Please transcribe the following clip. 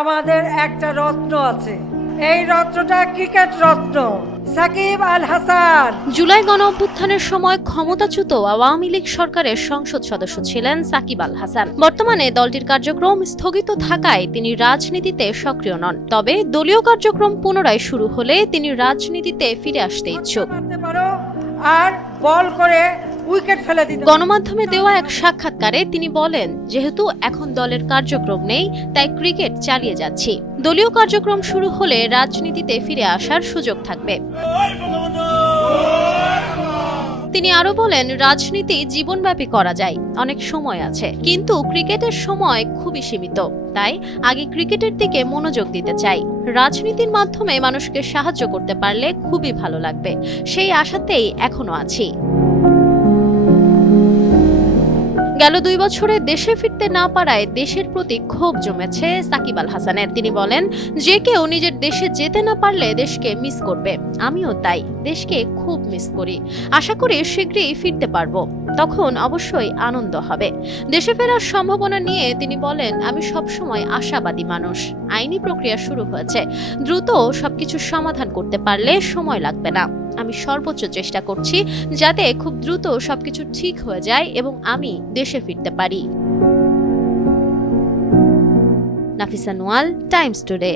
আমাদের একটা রত্ন আছে, এই রত্নটা ক্রিকেট রত্ন সাকিব আল হাসান। জুলাই গণঅভ্যুত্থানের সময় ক্ষমতাচ্যুত আওয়ামী লীগ সরকারের সংসদ সদস্য ছিলেন সাকিব আল হাসান। বর্তমানে দলটির কার্যক্রম স্থগিত থাকায় তিনি রাজনীতিতে সক্রিয় নন। তবে দলীয় কার্যক্রম পুনরায় শুরু হলে তিনি রাজনীতিতে ফিরে আসতে ইচ্ছুক। আর বল করে উইকেট ফেলে দিতে। গণমাধ্যমে দেওয়া এক সাক্ষাৎকারে তিনি বলেন, যেহেতু এখন দলের কার্যক্রম নেই তাই ক্রিকেট চালিয়ে যাচ্ছি। দলীয় কার্যক্রম শুরু হলে রাজনীতিতে ফিরে আসার সুযোগ থাকবে। তিনি আরো বলেন, রাজনীতি জীবনব্যাপী করা যায়, অনেক সময় আছে, কিন্তু ক্রিকেটের সময় খুবই সীমিত। তাই আগে ক্রিকেটের দিকে মনোযোগ দিতে চাই। রাজনীতির মাধ্যমে মানুষকে সাহায্য করতে পারলে খুবই ভালো লাগবে, সেই আশাতেই এখনো আছি। গেল 2 বছরে দেশে ফিরতে না পারায় দেশের প্রতি ক্ষোভ জমেছে সাকিব আল হাসানের। তিনি বলেন, যে কেউ নিজের দেশে যেতে না পারলে দেশকে মিস করবে। আমিও তাই, দেশকে খুব মিস করি। আশা করি শীঘ্রই ফিরতে পারবো, তখন অবশ্যই আনন্দ হবে। দেশে ফেরার সম্ভাবনা নিয়ে তিনি বলেন, আমি সবসময় আশাবাদী মানুষ। আইনি প্রক্রিয়া শুরু হয়েছে, দ্রুত সবকিছু সমাধান করতে পারলে সময় লাগবে না। আমি সর্বোচ্চ চেষ্টা করছি যাতে খুব দ্রুত সবকিছু ঠিক হয়ে যায় এবং আমি দেশে ফিরতে পারি। Nafisa Noyal, Times today.